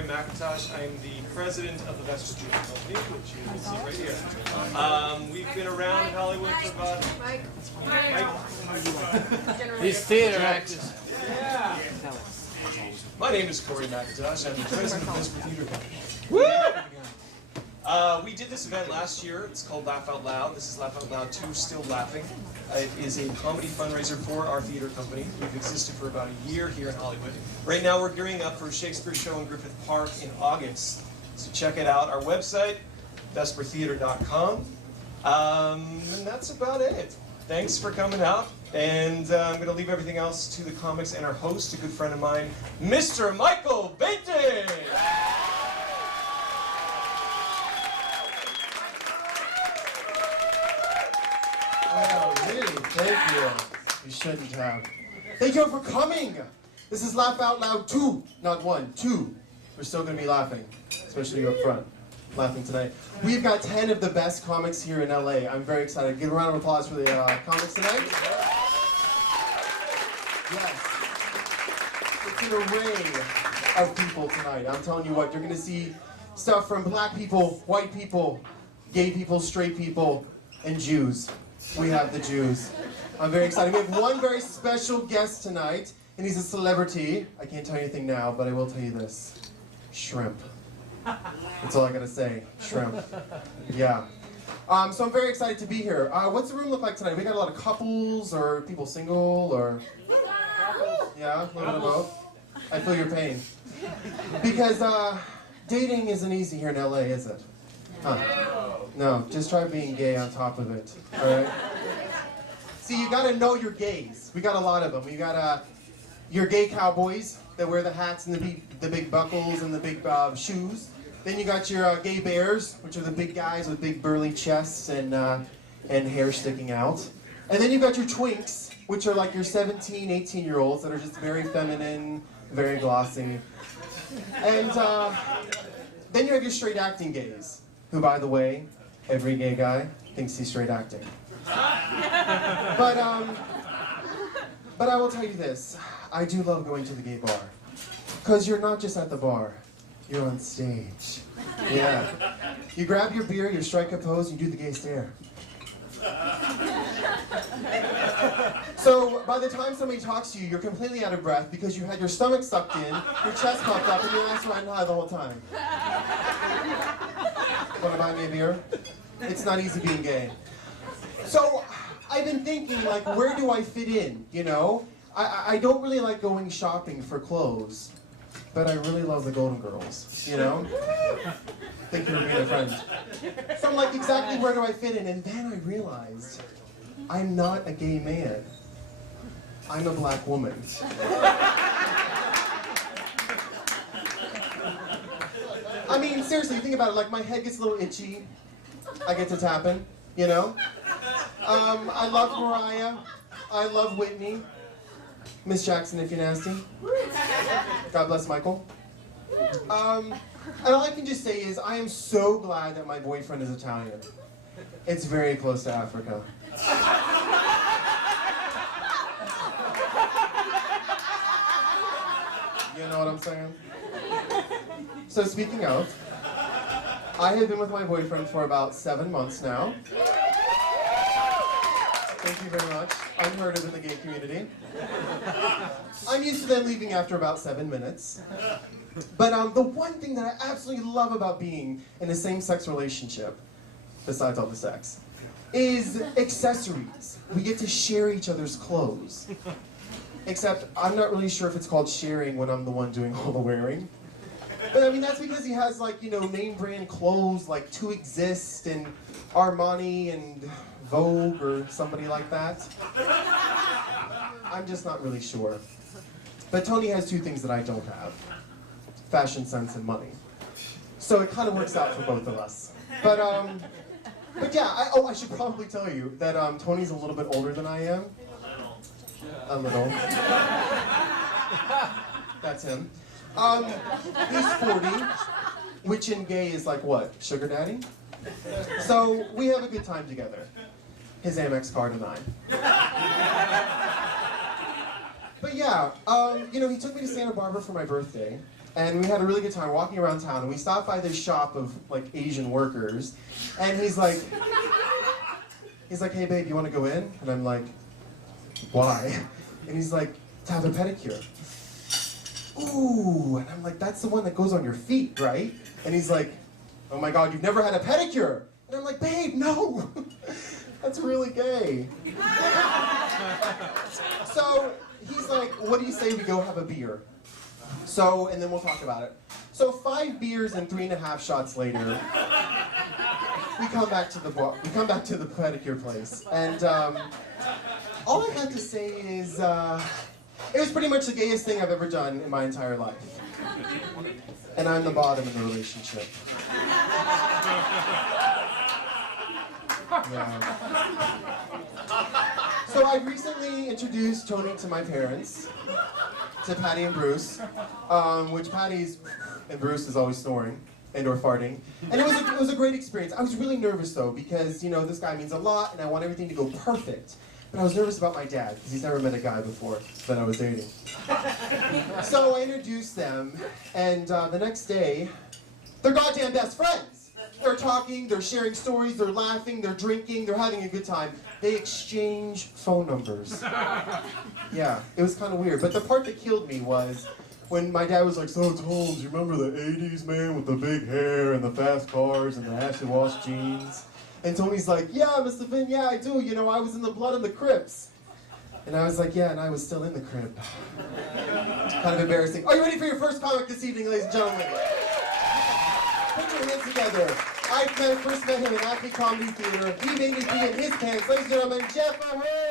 Corey McIntosh. I am the president of the Vesper Theater Company, which you can see right here. We've been around in Hollywood for about... These theater actors. Yeah. My name is Corey McIntosh. I'm the president of the Vesper Theater Company. Woo! We did this event last year. It's called Laugh Out Loud. This is Laugh Out Loud 2, Still Laughing. It is a comedy fundraiser for our theater company. We've existed for about a year here in Hollywood. Right now we're gearing up for a Shakespeare show in Griffith Park in August. So check it out. Our website, vespertheater.com. And that's about it. Thanks for coming out. And I'm going to leave everything else to the comics and our host, a good friend of mine, Mr. Michael Vinton. Wow, really? Thank you. You shouldn't have. Thank you all for coming. This is Laugh Out Loud 2, not 1, 2. We're still going to be laughing, especially you up front, laughing tonight. We've got 10 of the best comics here in LA. I'm very excited. Give a round of applause for the comics tonight. Yes. It's an array of people tonight. I'm telling you what, you're going to see stuff from black people, white people, gay people, straight people, and Jews. We have the Jews. I'm very excited. We have one very special guest tonight, and he's a celebrity. I can't tell you anything now, but I will tell you this. Shrimp. That's all I gotta say. Shrimp. Yeah. So I'm very excited to be here. What's the room look like tonight? We got a lot of couples, or people single, or... Yeah, a little bit of both. I feel your pain. Because dating isn't easy here in LA, is it? Huh. No, just try being gay on top of it, all right? See, you gotta know your gays. We got a lot of them. We got your gay cowboys that wear the hats and the big buckles and the big shoes. Then you got your gay bears, which are the big guys with big burly chests and hair sticking out. And then you got your twinks, which are like your 17, 18-year-olds that are just very feminine, very glossy. And then you have your straight acting gays, who, by the way, every gay guy thinks he's straight acting. But I will tell you this, I do love going to the gay bar. Because you're not just at the bar, you're on stage. Yeah. You grab your beer, you strike a pose, you do the gay stare. So by the time somebody talks to you, you're completely out of breath because you had your stomach sucked in, your chest puffed up, and your ass riding high the whole time. Want to buy me a beer? It's not easy being gay. So I've been thinking, like, where do I fit in, you know? I don't really like going shopping for clothes, but I really love the Golden Girls, you know? Thank you for being a friend. So I'm like, exactly where do I fit in? And then I realized, I'm not a gay man. I'm a black woman. I mean, seriously, think about it, like my head gets a little itchy. I get to tapping, you know? I love Mariah. I love Whitney. Miss Jackson, if you're nasty. God bless Michael. And all I can just say is I am so glad that my boyfriend is Italian. It's very close to Africa. You know what I'm saying? So speaking of, I have been with my boyfriend for about 7 months now. Thank you very much. Unheard of in the gay community. I'm used to them leaving after about 7 minutes. But the one thing that I absolutely love about being in a same-sex relationship, besides all the sex, is accessories. We get to share each other's clothes. Except I'm not really sure if it's called sharing when I'm the one doing all the wearing. But I mean, that's because he has, like, you know, name brand clothes like To Exist and Armani and Vogue or somebody like that. I'm just not really sure. But Tony has two things that I don't have. Fashion sense and money. So it kind of works out for both of us. But yeah, I should probably tell you that Tony's a little bit older than I am. A little. That's him. He's 40, which in gay is like what? Sugar daddy? So we have a good time together. His Amex card and I. But yeah, you know, he took me to Santa Barbara for my birthday. And we had a really good time walking around town, and we stopped by this shop of like Asian workers, and he's like, hey babe, you want to go in? And I'm like, why? And he's like, to have a pedicure. Ooh, and I'm like, that's the one that goes on your feet, right? And he's like, oh my God, you've never had a pedicure? And I'm like, babe, no, that's really gay. So he's like, what do you say we go have a beer? So, and then we'll talk about it. So 5 beers and 3.5 shots later, we come back to the pedicure place, and all I have to say is it was pretty much the gayest thing I've ever done in my entire life, and I'm the bottom in the relationship. Yeah. So I recently introduced Tony to my parents, to Patty and Bruce, which Patty's and Bruce is always snoring and or farting, and it was a great experience. I was really nervous though, because you know this guy means a lot, and I want everything to go perfect. But I was nervous about my dad because he's never met a guy before that I was dating. So I introduced them, and the next day, they're goddamn best friends. They're talking, they're sharing stories, they're laughing, they're drinking, they're having a good time. They exchange phone numbers. Yeah, it was kind of weird. But the part that killed me was when my dad was like, so Tom, do you remember the 80s, man, with the big hair and the fast cars and the acid wash jeans? And Tony's like, yeah, Mr. Vin, yeah, I do. You know, I was in the Blood and the Crips. And I was like, yeah, and I was still in the crib. Kind of embarrassing. Are you ready for your first comic this evening, ladies and gentlemen? Put your hands together. I first met him in Acme Comedy Theater. He made me pee in his pants. Ladies and gentlemen, Jeff O'Hare!